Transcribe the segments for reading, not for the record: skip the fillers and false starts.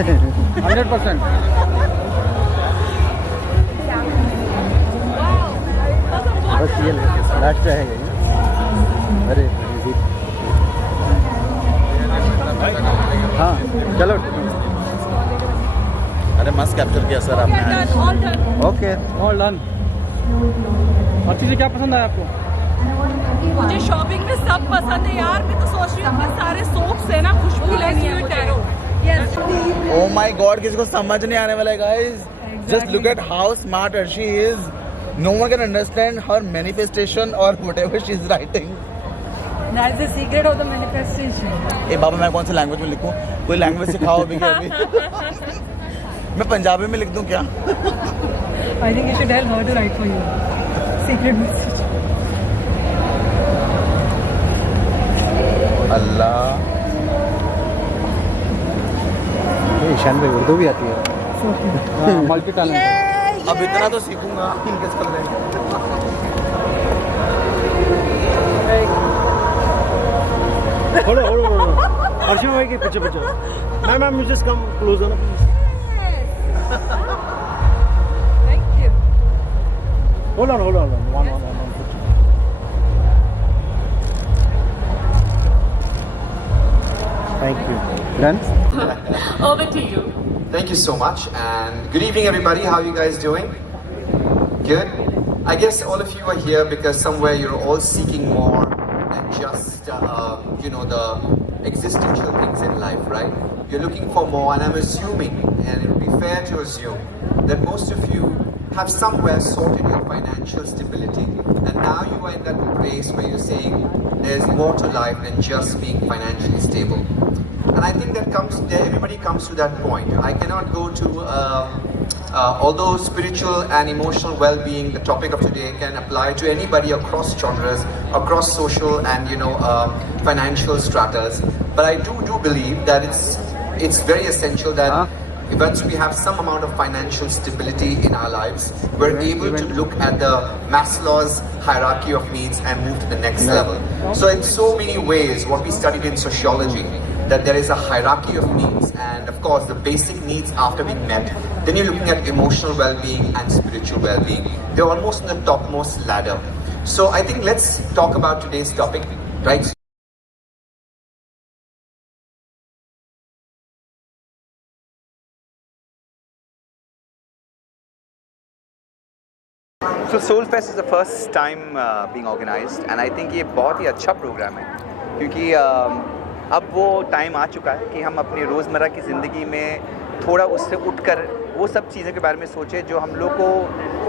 100%। बस ये लास्ट रहेगा ये। अरे हाँ चलो। अरे मस्त कैप्चर किया सर आपने। Okay all done. और चीज़ें क्या पसंद आया आपको? मुझे शॉपिंग में सब पसंद है यार। मैं तो सोच रही हूँ अपने सारे सोप्स है ना खुशबू लेनी है मुझे। Oh my God, किसी को समझ नहीं आने वाला है guys. Just look at how smart she is. No one can understand her manifestation or whatever she is writing. That's the secret of the manifestation. ए बाबा मैं कौन सी लैंग्वेज में लिखूं? कोई लैंग्वेज सिखाओ अभी क्या अभी? मैं पंजाबी में लिख दूं क्या? I think you should help her to write for you. Secret message. अल्लाह। ईशान भाई उर्दू भी आती है। हाँ मल्टी टैलेंट। अब इतना तो सीखूंगा। किस कर रहे हैं? Hold on. अर्शमा भाई के पीछे ma'am you just come closer ना please. Thank you. Hold on. One. Thank you. Done? Over to you. Thank you so much, and good evening everybody. How are you guys doing? Good? I guess all of you are here because somewhere you're all seeking more than just, the existential things in life, right? You're looking for more, and I'm assuming, and it would be fair to assume, that most of you have somewhere sorted your financial stability, and now you are in that place where you're saying there's more to life than just being financially stable. And I think that everybody comes to that point. I cannot go to, although spiritual and emotional well-being, the topic of today can apply to anybody across genres, across social and financial stratas. But I do believe that it's very essential that once we have some amount of financial stability in our lives, we're able to look at the Maslow's hierarchy of needs and move to the next level. So in so many ways, what we studied in sociology, that there is a hierarchy of needs, and of course the basic needs after being met, then you're looking at emotional well-being and spiritual well-being. They're almost on the topmost ladder. So I think let's talk about today's topic, right? So Soul Fest is the first time being organized, and I think ये बहुत ही अच्छा programme है क्योंकि अब वो time आ चुका है कि हम अपनी रोज़मर्रा की ज़िंदगी में थोड़ा उससे उठकर वो सब चीज़ों के बारे में सोचें जो हम लोग को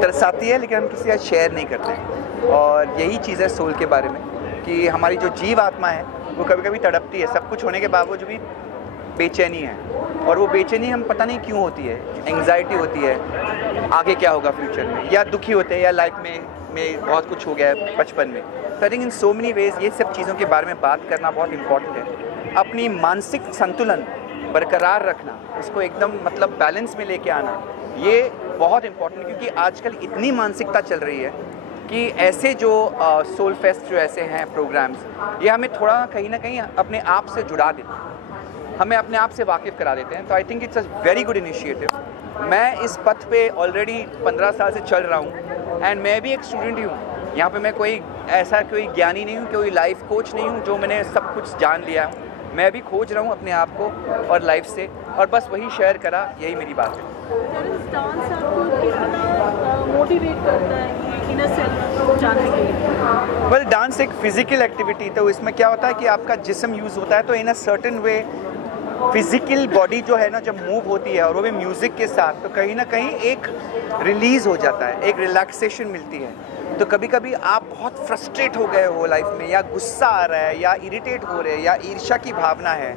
तरसाती है लेकिन हम किसी के साथ शेयर नहीं करते हैं। और यही चीज़ है सोल के बारे में कि हमारी जो जीव आत्मा है वो कभी कभी तड़पती है, सब कुछ होने के बावजूद भी बेचैनी है। और वो बेचैनी हम पता नहीं क्यों होती है, एंग्जाइटी होती है आगे क्या होगा फ्यूचर में, या दुखी होते हैं या लाइफ में बहुत कुछ हो गया है बचपन में। तो I think in so many ways ये सब चीज़ों के बारे में बात करना बहुत इंपॉर्टेंट है। अपनी मानसिक संतुलन बरकरार रखना, उसको एकदम बैलेंस में लेके आना, ये बहुत इंपॉर्टेंट है क्योंकि आजकल इतनी मानसिकता चल रही है कि ऐसे जो सोल फेस्ट जो ऐसे हैं प्रोग्राम्स, ये हमें थोड़ा कहीं ना कहीं अपने आप से जुड़ा देते हैं, हमें अपने आप से वाकिफ़ करा देते हैं। तो I think it's a very good initiative. मैं इस पथ पे ऑलरेडी 15 साल से चल रहा हूँ, एंड मैं भी एक स्टूडेंट ही हूँ। यहाँ पे मैं कोई ज्ञानी नहीं हूँ, कोई लाइफ कोच नहीं हूँ जो मैंने सब कुछ जान लिया है। मैं भी खोज रहा हूँ अपने आप को और लाइफ से, और बस वही शेयर करा, यही मेरी बात है। डांस आपको कितना मोटिवेट करता है इनर सेल्फ जानने के लिए? वेल, डांस एक फिजिकल एक्टिविटी, तो इसमें क्या होता है कि आपका जिस्म यूज़ होता है, तो in a certain way physical body जो है ना जब मूव होती है और वो भी म्यूज़िक के साथ, तो कहीं ना कहीं एक रिलीज़ हो जाता है, एक रिलैक्सेशन मिलती है। तो कभी कभी आप बहुत फ्रस्ट्रेट हो गए हो लाइफ में, या गुस्सा आ रहा है, या इरिटेट हो रहे हैं, या ईर्ष्या की भावना है,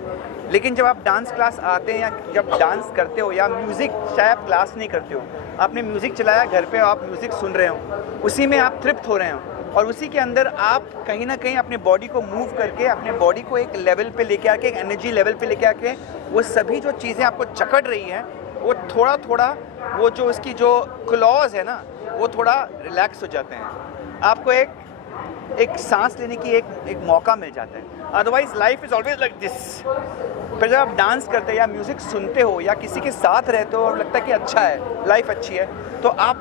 लेकिन जब आप डांस क्लास आते हैं या जब डांस करते हो, या म्यूज़िक, चाहे आप क्लास नहीं करते हो, आपने म्यूज़िक चलाया घर पे, आप म्यूज़िक सुन रहे हो, उसी में आप तृप्त हो रहे हो, और उसी के अंदर आप कहीं ना कहीं अपने बॉडी को मूव करके, अपने बॉडी को एक लेवल पे लेके आके, एक एनर्जी लेवल पे लेके आके, वो सभी जो चीज़ें आपको जकड़ रही हैं, वो थोड़ा थोड़ा, वो जो उसकी जो क्लॉज है ना, वो थोड़ा रिलैक्स हो जाते हैं। आपको एक सांस लेने की एक मौका मिल जाता है। Otherwise life is always like this, फिर जब आप डांस करते हो या म्यूज़िक सुनते हो या किसी के साथ रहते हो और लगता है कि अच्छा है, लाइफ अच्छी है, तो आप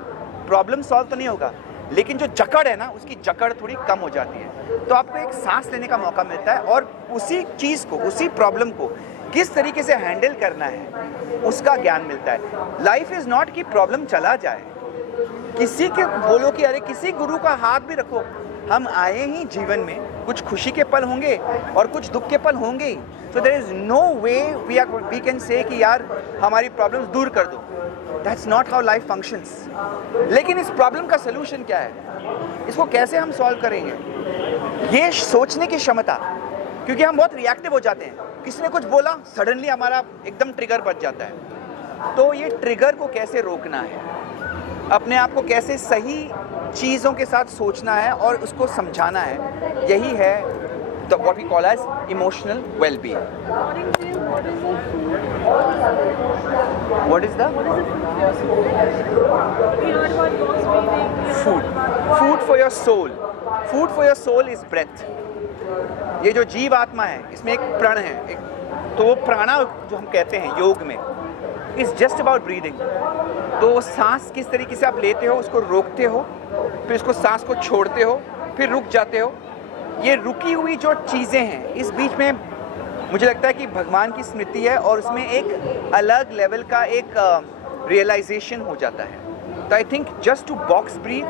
प्रॉब्लम सॉल्व तो नहीं होगा, लेकिन जो जकड़ है ना, उसकी जकड़ थोड़ी कम हो जाती है। तो आपको एक सांस लेने का मौका मिलता है और उसी चीज़ को, उसी प्रॉब्लम को किस तरीके से हैंडल करना है उसका ज्ञान मिलता है। लाइफ इज़ नॉट कि प्रॉब्लम चला जाए, किसी के बोलो कि अरे किसी गुरु का हाथ भी रखो, हम आए ही जीवन में, कुछ खुशी के पल होंगे और कुछ दुख के पल होंगे ही। So there is no way we can say कि यार हमारी प्रॉब्लम्स दूर कर दो। That's not how life functions. लेकिन इस प्रॉब्लम का सलूशन क्या है, इसको कैसे हम सॉल्व करेंगे, ये सोचने की क्षमता, क्योंकि हम बहुत रिएक्टिव हो जाते हैं। किसी ने कुछ बोला, सडनली हमारा एकदम ट्रिगर बच जाता है। तो ये ट्रिगर को कैसे रोकना है, अपने आप को कैसे सही चीज़ों के साथ सोचना है और उसको समझाना है, यही है what we call as emotional well-being. What is the food for your soul. Food for your soul is breath. ये जो जीव आत्मा है, इसमें एक प्राण है, तो वो प्राणा जो हम कहते हैं योग में, इज जस्ट अबाउट ब्रीदिंग। तो सांस किस तरीके से आप लेते हो, उसको रोकते हो, फिर उसको सांस को छोड़ते हो, फिर रुक जाते हो। ये रुकी हुई जो चीज़ें हैं, इस बीच में मुझे लगता है कि भगवान की स्मृति है और उसमें एक अलग लेवल का एक रियलाइजेशन हो जाता है। तो I think just to box breath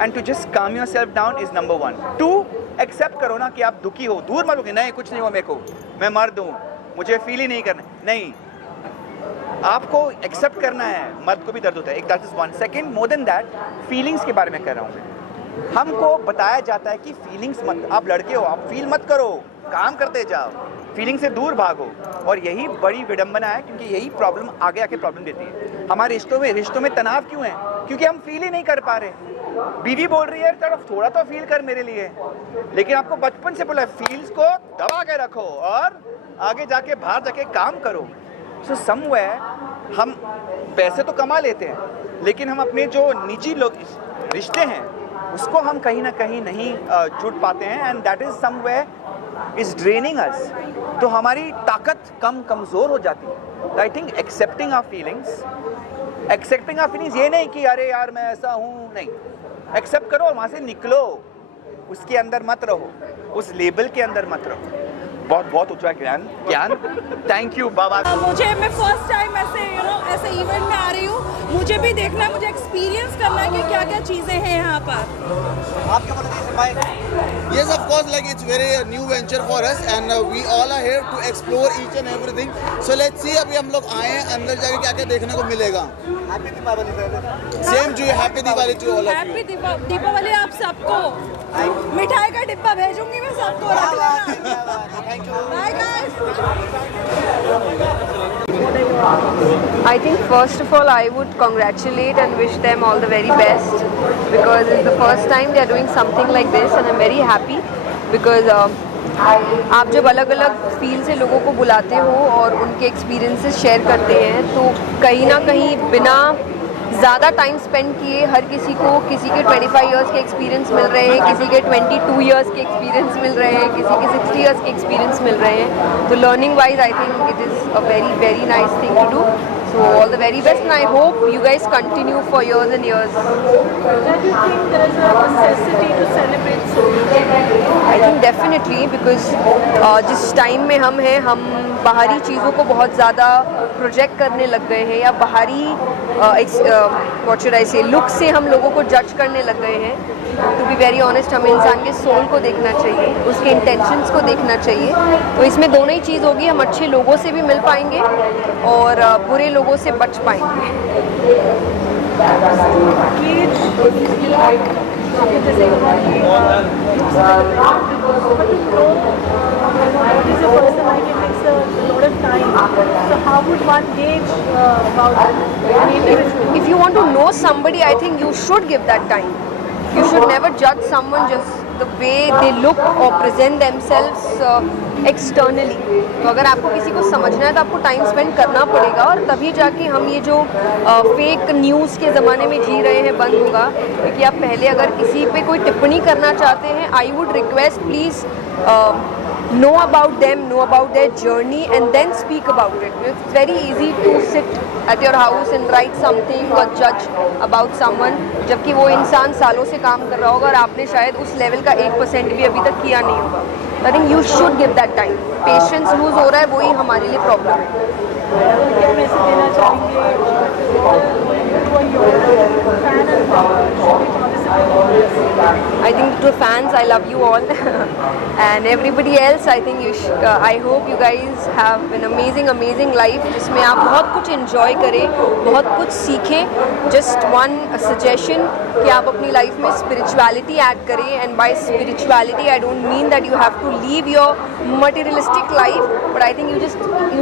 and to just calm yourself down is number 1। 2, accept करो ना कि आप दुखी हो, दूर मत हो, नहीं कुछ नहीं हुआ मेरे को, मैं मर्द हूँ, मुझे फील ही नहीं करना, नहीं, आपको एक्सेप्ट करना है। मर्द को भी दर्द होता है, एक that is 1। Second, more than that, feelings के बारे में कह रहा हूँ मैं। हमको बताया जाता है कि फीलिंग्स मत, आप लड़के हो, आप फील मत करो, काम करते जाओ, फीलिंग से दूर भागो। और यही बड़ी विडंबना है, क्योंकि यही प्रॉब्लम आगे आके प्रॉब्लम देती है। हमारे रिश्तों में तनाव क्यों है, क्योंकि हम फील ही नहीं कर पा रहे। बीवी बोल रही है तरफ थोड़ा तो फील कर मेरे लिए, लेकिन आपको बचपन से बोला फील्स को दबा के रखो और आगे जाके बाहर जाके काम करो। सो समवेयर हम पैसे तो कमा लेते हैं, लेकिन हम अपने जो निजी रिश्ते हैं उसको हम कहीं ना कहीं नहीं जुड़ पाते हैं, and that is somewhere is draining us. तो हमारी ताकत कमज़ोर हो जाती है। I think accepting our feelings, ये नहीं कि अरे यार मैं ऐसा हूँ, नहीं, एक्सेप्ट करो और वहाँ से निकलो, उसके अंदर मत रहो, उस लेबल के अंदर मत रहो। बहुत बहुत ऊंचा ज्ञान। थैंक यू बाबा। मुझे, मैं फर्स्ट टाइम ऐसे इवेंट में आ रही हूँ, मुझे भी देखना है, मुझे एक्सपीरियंस करना है कि क्या क्या चीज़ें हैं यहाँ पर। आप क्या बोल रहे थे? Yes, of course, like it's very new venture for us and we all are here to explore each and everything. So let's see, अभी हम लोग आए हैं, अंदर जाके क्या क्या देखने को मिलेगा। Happy Diwali। Same to you, Happy Diwali to all of you। Happy Deepawali आप सबको। मिठाई का डिब्बा भेजूंगी मैं सबको, रख लेना। Bye guys। I think first of all I would congratulate and wish them all the very best because it's the first time they are doing something like this and I'm very happy because आप जब अलग अलग field से लोगों को बुलाते हो और उनके एक्सपीरियंसेस शेयर करते हैं तो कहीं ना कहीं बिना ज़्यादा टाइम स्पेंड किए हर किसी के 25 इयर्स के एक्सपीरियंस मिल रहे हैं, किसी के 22 इयर्स के एक्सपीरियंस मिल रहे हैं, किसी के 60 इयर्स के एक्सपीरियंस मिल रहे हैं। तो learning wise I think it is a very nice thing to do. So all the very best and I hope you guys continue for years and years. Do you think there is a necessity to celebrate so much? I think definitely because जिस time में हम हैं, हम बाहरी चीज़ों को बहुत ज़्यादा प्रोजेक्ट करने लग गए हैं या बाहरी what should I say look से हम लोगों को जज करने लग गए हैं। टू बी वेरी ऑनेस्ट, हमें इंसान के सोल को देखना चाहिए, उसके इंटेंशंस को देखना चाहिए। तो इसमें दोनों ही चीज़ होगी, हम अच्छे लोगों से भी मिल पाएंगे और बुरे लोगों से बच पाएंगे। If you want to know somebody, I think you should give that time. You should never judge someone just the way they look or present themselves externally. तो अगर आपको किसी को समझना है तो आपको टाइम स्पेंड करना पड़ेगा और तभी जाके हम ये जो फेक न्यूज़ के ज़माने में जी रहे हैं बंद होगा। क्योंकि आप पहले अगर किसी पे कोई टिप्पणी करना चाहते हैं, I would request please know about them, know about their journey, and then speak about it. It's very easy to sit at your house and write something or judge about someone, जबकि वो इंसान सालों से काम कर रहा होगा और आपने शायद उस लेवल का 1% भी अभी तक किया नहीं होगा. I think you should give that time. Patience lose हो रहा है, वही हमारे लिए प्रॉब्लम है. क्या मैसेज देना I think to fans, I love you all, and everybody else. I think I hope you guys have an amazing life, जिसमें आप बहुत कुछ enjoy करें, बहुत कुछ सीखें. Just one suggestion कि आप अपनी life में spirituality add करें, and by spirituality I don't mean that you have to leave your materialistic life, but I think you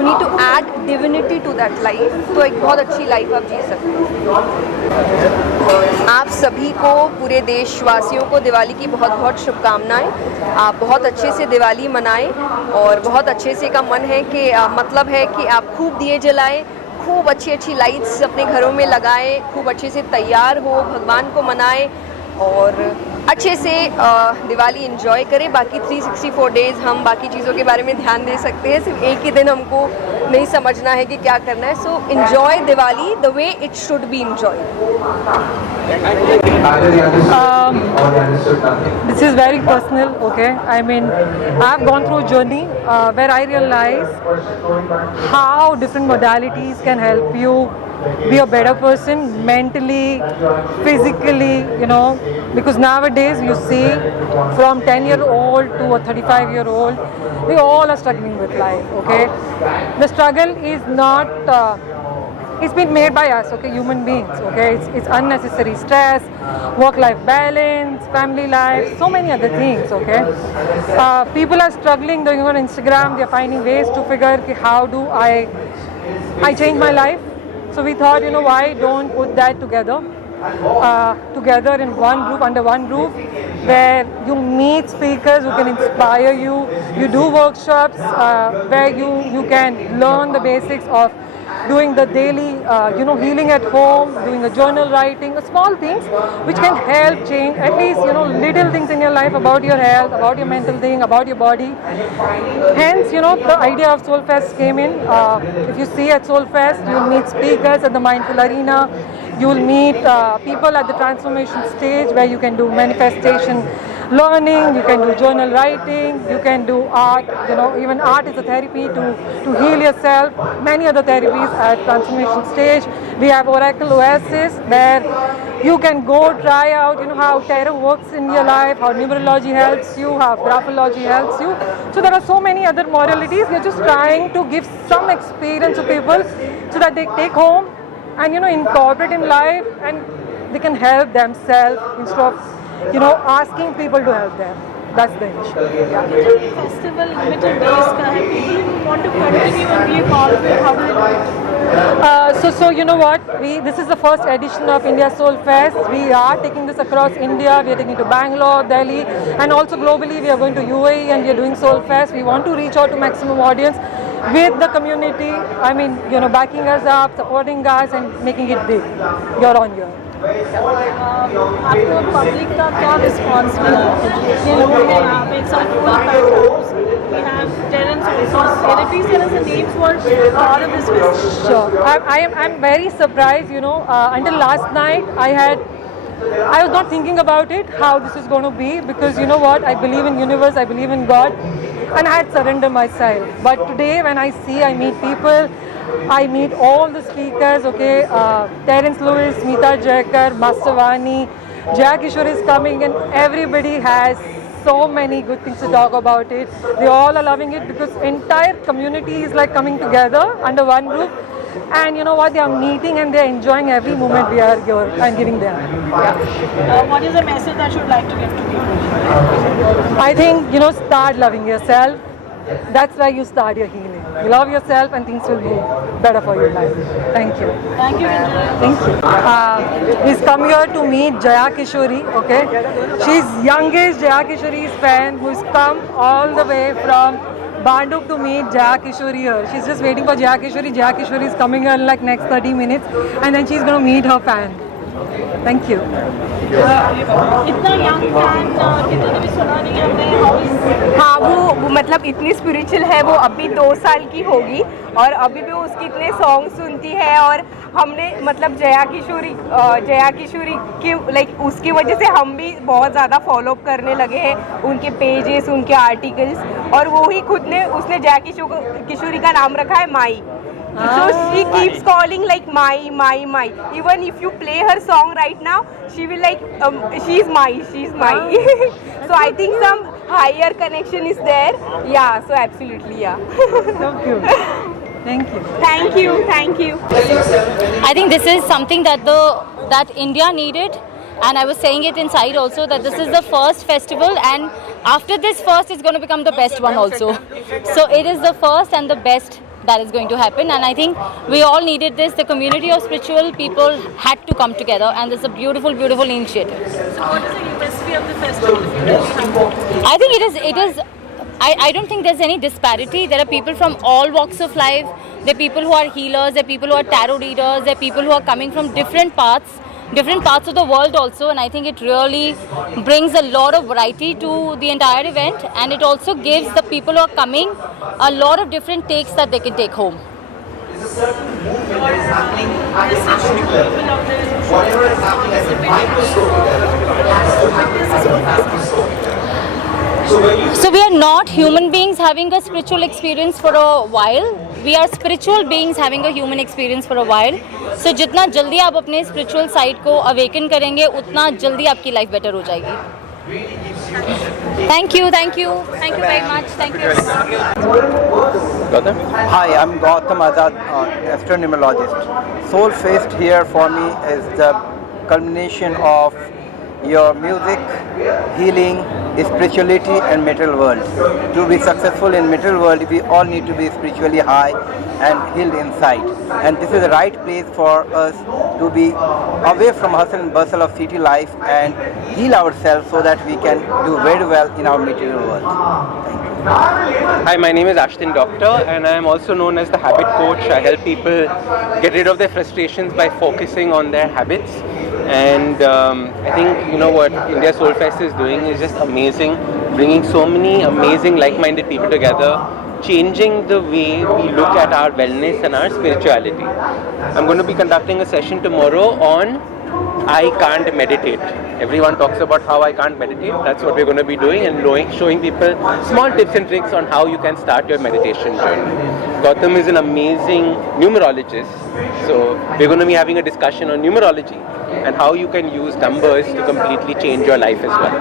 need to add divinity to that life. तो एक बहुत अच्छी life आप जी सकते हैं. आप सभी को, पूरे देशवासियों को दिवाली की बहुत बहुत शुभकामनाएं. आप बहुत अच्छे से दिवाली मनाएं, और बहुत अच्छे से का मन है कि मतलब है कि आप खूब दिए जलाएं, खूब अच्छी लाइट्स अपने घरों में लगाएं, खूब अच्छे से तैयार हो, भगवान को मनाएं और अच्छे से दिवाली एंजॉय करें. बाकी 364 डेज़ हम बाकी चीज़ों के बारे में ध्यान दे सकते हैं, सिर्फ एक ही दिन हमको नहीं समझना है कि क्या करना है. So enjoy Diwali the way it should be enjoyed. This is very personal, okay? I mean, I've gone through a journey where I realized how different modalities can help you be a better person mentally, physically, you know, because nowadays you see from 10-year-old to a 35-year-old, they all are struggling with life, okay? The struggle is not... it's been made by us, okay, human beings, okay? It's unnecessary stress, work-life balance, family life, so many other things, okay? People are struggling, they're on Instagram, they're finding ways to figure how do I change my life. So we thought, you know, why don't put that together in one group, under one roof, where you meet speakers who can inspire you. You do workshops where you can learn the basics of doing the daily, healing at home, doing the journal writing, small things which can help change at least, little things in your life about your health, about your mental thing, about your body. Hence, the idea of Soulfest came in. If you see at Soulfest, you'll meet speakers at the Mindful Arena. You'll meet people at the transformation stage where you can do manifestation learning, you can do journal writing, you can do art, even art is a therapy to heal yourself, many other therapies at transformation stage. We have Oracle Oasis where you can go try out, how tarot works in your life, how numerology helps you, how graphology helps you. So there are so many other modalities. We're just trying to give some experience to people so that they take home and incorporate in life and they can help themselves instead of asking people to help them. That's the issue. Yeah. Festival limited days ka hai. People who want to continue and be a part of it, how will they do it? So you know what? This is the first edition of India Soul Fest. We are taking this across India. We are taking it to Bangalore, Delhi, and also globally. We are going to UAE and we are doing Soul Fest. We want to reach out to maximum audience with the community. I mean, backing us up, supporting us, and making it big year on year. आपको public का क्या response मिला? जितने लोग हैं यहाँ पे, some full packed. We have Terence also. Therapies are the names for all of this festival. Sure. I'm very surprised, until last night I was not thinking about it, how this is going to be, because you know what, I believe in universe, I believe in God, and I had surrendered myself. But today when I meet people, I meet all the speakers, okay, Terence Lewis, Meeta Jayakar, Masavani, Jaya Kishore is coming, and everybody has so many good things to talk about it. They all are loving it because entire community is like coming together under one roof. And you know what, they are meeting and they are enjoying every moment we are here and giving them. Yeah. What is the message that you would like to give to people? I think, start loving yourself. That's why you start your healing. You love yourself and things will be better for your life. Thank you. Thank you, Vinjay. Thank you. He's come here to meet Jaya Kishore, okay? She's youngest Jaya Kishore's fan who's come all the way from Banduk to meet Jaya Kishore here. She's just waiting for Jaya Kishore. Jaya Kishore is coming here in like next 30 minutes and then she's going to meet her fan. Thank you. इतना young fan कितने ने भी सुना नहीं हमने how is हाँ वो मतलब इतनी स्पिरिचुअल है, वो अभी 2 साल की होगी और अभी भी उसके इतने सॉन्ग सुनती है। और हमने मतलब जया किशोरी की लाइक उसकी वजह से हम भी बहुत ज़्यादा फॉलो अप करने लगे हैं उनके पेजेस, उनके आर्टिकल्स। और वो ही खुद ने उसने जया किशोरी का नाम रखा है माई। So she keeps calling like my. Even if you play her song right now, she will like she's my. So I think some higher connection is there. Yeah, so absolutely, yeah. So cute. Thank you. thank you. I think this is something that India needed, and I was saying it inside also that this is the first festival, and after this first is going to become the best one also. So it is the first and the best that is going to happen, and I think we all needed this. The community of spiritual people had to come together, and this is a beautiful initiative. So what is the USP of the festival if you really have? I think it is. I don't think there's any disparity. There are people from all walks of life. There are people who are healers. There are people who are tarot readers. There are people who are coming from different parts of the world also. And I think it really brings a lot of variety to the entire event. And it also gives the people who are coming a lot of different takes that they can take home. So we are not human beings having a spiritual experience for a while. We are spiritual beings having a human experience for a while. So जितना जल्दी आप अपने spiritual side को awaken करेंगे, उतना जल्दी आपकी life better हो जाएगी. Thank you very much. Thank you. Hi, I'm Gautam Azad, astronumerologist. Soul Fest here for me is the culmination of your music, healing, spirituality and material world. To be successful in material world, we all need to be spiritually high and healed inside. And this is the right place for us to be away from hustle and bustle of city life and heal ourselves so that we can do very well in our material world. Thank you. Hi, my name is Ashton Doctor, and I am also known as the Habit Coach. I help people get rid of their frustrations by focusing on their habits. And I think, you know, what India Soul Fest is doing is just amazing, bringing so many amazing like-minded people together, changing the way we look at our wellness and our spirituality. I'm going to be conducting a session tomorrow on I can't meditate. Everyone talks about how I can't meditate. That's what we're going to be doing, and showing people small tips and tricks on how you can start your meditation journey. Gautam is an amazing numerologist, so we're going to be having a discussion on numerology and how you can use numbers to completely change your life as well.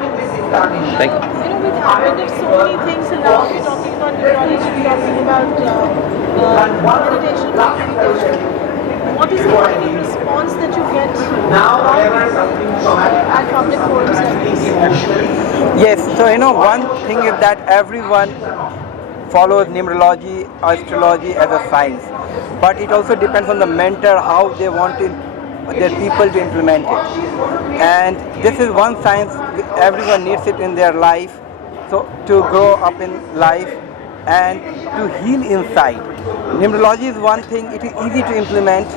Thank you. You know, with so many things around, we're talking about neurology, we're talking about meditation. What is the kind of response that you get at public forums like this? Yes, so you know, one thing is that everyone follows numerology, astrology as a science, but it also depends on the mentor how they want their people to implement it. And this is one science everyone needs it in their life, so to grow up in life and to heal inside. Numerology is one thing, it is easy to implement,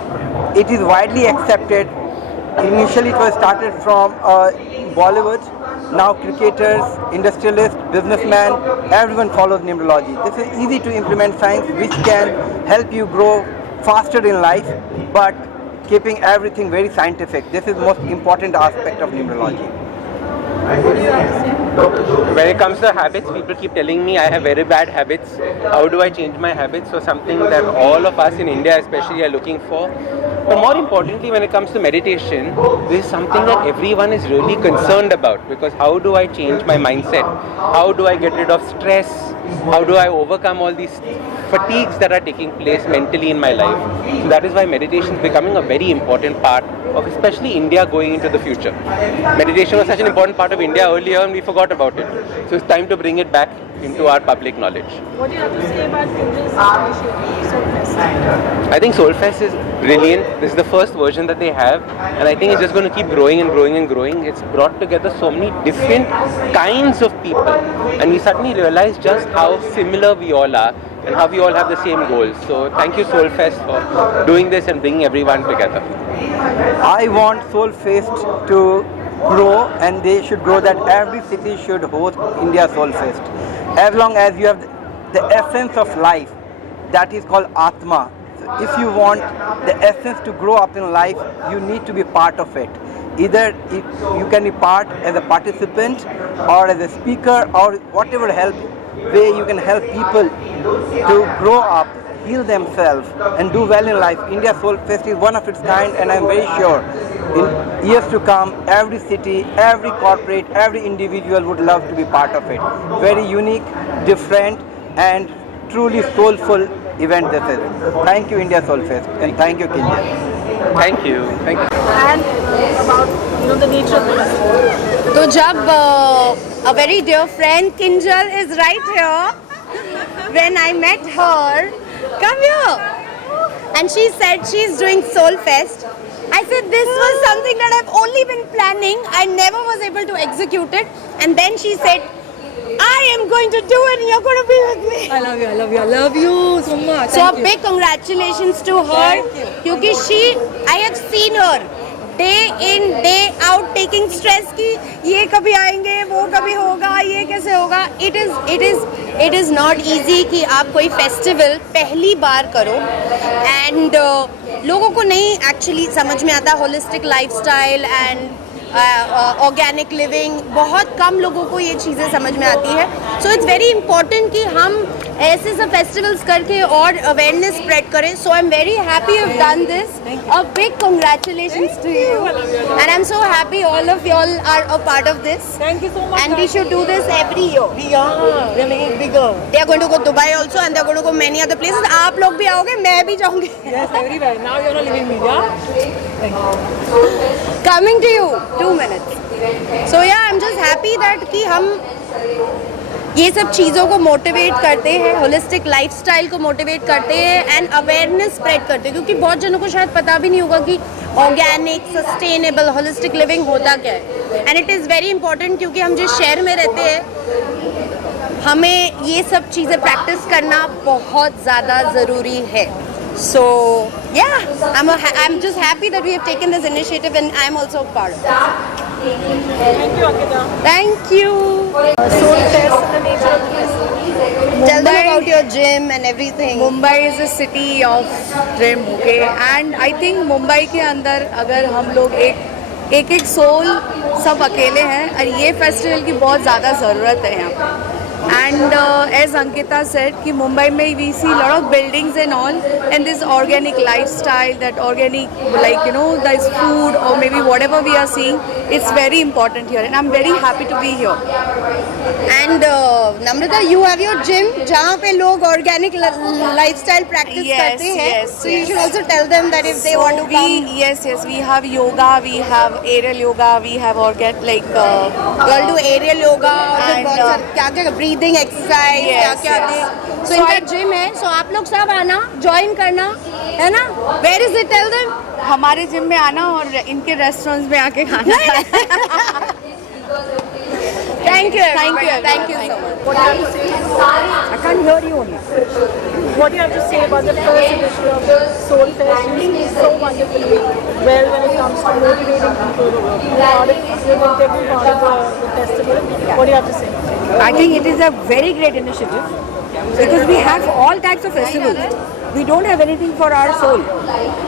it is widely accepted. Initially it was started from Bollywood, now cricketers, industrialists, businessmen, everyone follows numerology. This is easy to implement science which can help you grow faster in life, but keeping everything very scientific. This is the most important aspect of numerology. When it comes to habits, people keep telling me I have very bad habits. How do I change my habits? So something that all of us in India especially are looking for. But more importantly, when it comes to meditation, this is something that everyone is really concerned about, because how do I change my mindset? How do I get rid of stress? How do I overcome all these fatigues that are taking place mentally in my life? So that is why meditation is becoming a very important part of especially India going into the future. Meditation was such an important part of India earlier and we forgot about it. So it's time to bring it back into our public knowledge. What do you have to say about India's initiative, Soul Fest? I think Soul Fest is brilliant. This is the first version that they have, and I think it's just going to keep growing and growing and growing. It's brought together so many different kinds of people, and we suddenly realize just how similar we all are. and how we all have the same goals. So thank you Soulfest for doing this and bringing everyone together. I want Soulfest to grow, and they should grow that every city should host India Soulfest. As long as you have the essence of life, that is called Atma. So if you want the essence to grow up in life, you need to be part of it. Either you can be part as a participant or as a speaker or whatever way you can help people to grow up, heal themselves and do well in life. India Soulfest is one of its kind, and I'm very sure in years to come, every city, every corporate, every individual would love to be part of it. Very unique, different and truly soulful event this is. Thank you India Soulfest, and thank you Kinjal. Thank you. Thank you. And about the nature of the festival. तो जब a very dear friend Kinjal is right here, when I met her, come here, and she said she's doing Soulfest. I said this was something that I've only been planning. I never was able to execute it, and then she said, I am going to do it and you're going to be with me. I love you, I love you, I love you so much. So a big congratulations to her, because I have seen her day in day out taking stress कि ये कभी आएंगे, वो कभी होगा, ये कैसे होगा. It is not easy कि आप कोई festival पहली बार करो and लोगों को नहीं actually समझ में आता holistic lifestyle and organic living. बहुत कम लोगों को ये चीज़ें समझ में आती है. सो इट्स वेरी इंपॉर्टेंट कि हम ऐसे सब फेस्टिवल्स करके और अवेयरनेस स्प्रेड करें. So I am very happy you have done this. A big congratulations to you, and I am so happy all of you all are a part of this. Thank you so much. And we should do this every year. We are making it bigger. They are going to go Dubai also, and they are going to go many other places. आप लोग भी आओगे, मैं भी जाऊँगी. Yes, everywhere. Now you're not leaving me, yeah? Thank you. Coming to you, 2 minutes. So yeah, I'm just happy that कि हम ये सब चीज़ों को मोटिवेट करते हैं, होलिस्टिक लाइफस्टाइल को मोटिवेट करते हैं एंड अवेयरनेस स्प्रेड करते हैं. क्योंकि बहुत जनों को शायद पता भी नहीं होगा कि ऑर्गेनिक, सस्टेनेबल, होलिस्टिक लिविंग होता क्या है. And it is very important, क्योंकि हम जिस शहर में रहते हैं हमें ये सब चीज़ें प्रैक्टिस करना बहुत ज़्यादा ज़रूरी है. So yeah, I'm just happy that we have taken this initiative, and I'm also part of it. Thank you, Ankita. Thank you. Soulfest and the nature of the festival. Tell them about your gym and everything. Mumbai is a city of dream, okay? And I think Mumbai के अंदर अगर हम लोग एक soul सब अकेले हैं, और ये फेस्टिवल की बहुत ज़्यादा ज़रूरत है यहाँ पे. And as Ankita said, कि Mumbai में we see lot of buildings and all, and this organic lifestyle, that organic, like this food or maybe whatever we are seeing, it's very important here, and I'm very happy to be here. And Namrata, you have your gym जहाँ पे लोग organic lifestyle practice करते हैं. Yes, so you should also tell them that if they want to come. Yes, we have yoga, we have aerial yoga, we have like you'll do aerial yoga और फिर बहुत सारे क्या breathing exercise क्या so इनका gym है. So आप लोग सब आना, join करना, है ना? Where is it? Tell them. हमारे जिम में आना और इनके रेस्टोरेंट्स में आके खाना. Thank you so much. What do you have to say? I can't hear you only. What do you have to say about the first edition of the Soulfest? You speak so wonderfully well when it comes to motivating people to work. You're integral part of the festival. What do you have to say? I think it is a very great initiative because we have all types of festivals. We don't have anything for our soul.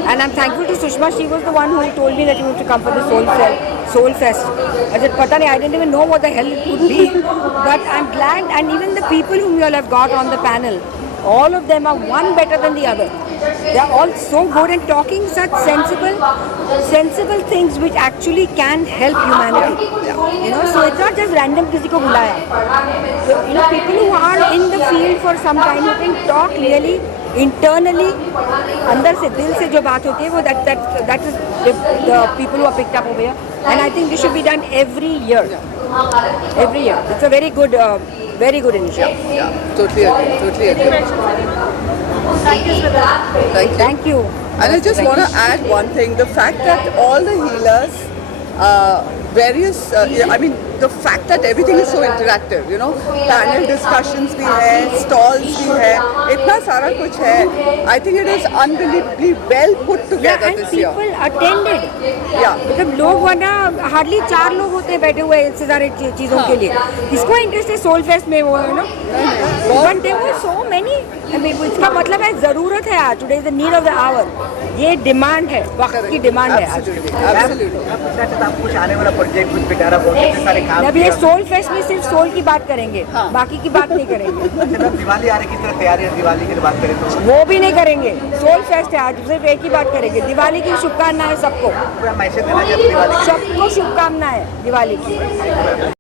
And I'm thankful to Sushma. She was the one who told me that you have to come for the Soul Fest. I said, Pata nahi, I didn't even know what the hell it could be. But I'm glad, and even the people whom you all have got on the panel, all of them are one better than the other. They are all so good and talking such sensible things which actually can help humanity. So it's not just random किसी को बुलाया. So, people who are in the field for some time who can talk really internally, अंदर से दिल से जो बात होती है वो that is the people who are picked up over here. And I think this should be done every year. Every year. It's a very good initiative. Yeah, totally agree. Thank you. And I just want to add one thing. The fact that all the healers various, I mean, the fact that everything is so interactive, you know, panel discussions भी है, stalls भी है, इतना सारा कुछ है. I think it is unbelievably well put together this year. people attended. Yeah. मतलब लोग वरना हार्डली 4 लोग होते हैं बैठे हुए इतने सारे चीज़ों के लिए. किसको इंटरेस्ट है सोल फेस्ट में वो है ना? But there were so many. I mean, इसका मतलब है ज़रूरत है आज. Today is the need of the hour. ये डिमांड है, वक्त की डिमांड है आज. आप कुछ आने वाला प्रोजेक्ट कुछ पिटारा बहुत सारे काम. अब ये सोल फेस्ट में सिर्फ सोल की बात करेंगे, बाकी की बात नहीं करेंगे. दिवाली आ रही किस तरह तैयारी है दिवाली की बात करें तो वो भी नहीं करेंगे. सोल फेस्ट है आज, सिर्फ एक ही बात करेंगे. दिवाली की शुभकामनाएं सबको. मैसेज देना चाहिए दिवाली सबको शुभकामनाएं दिवाली की.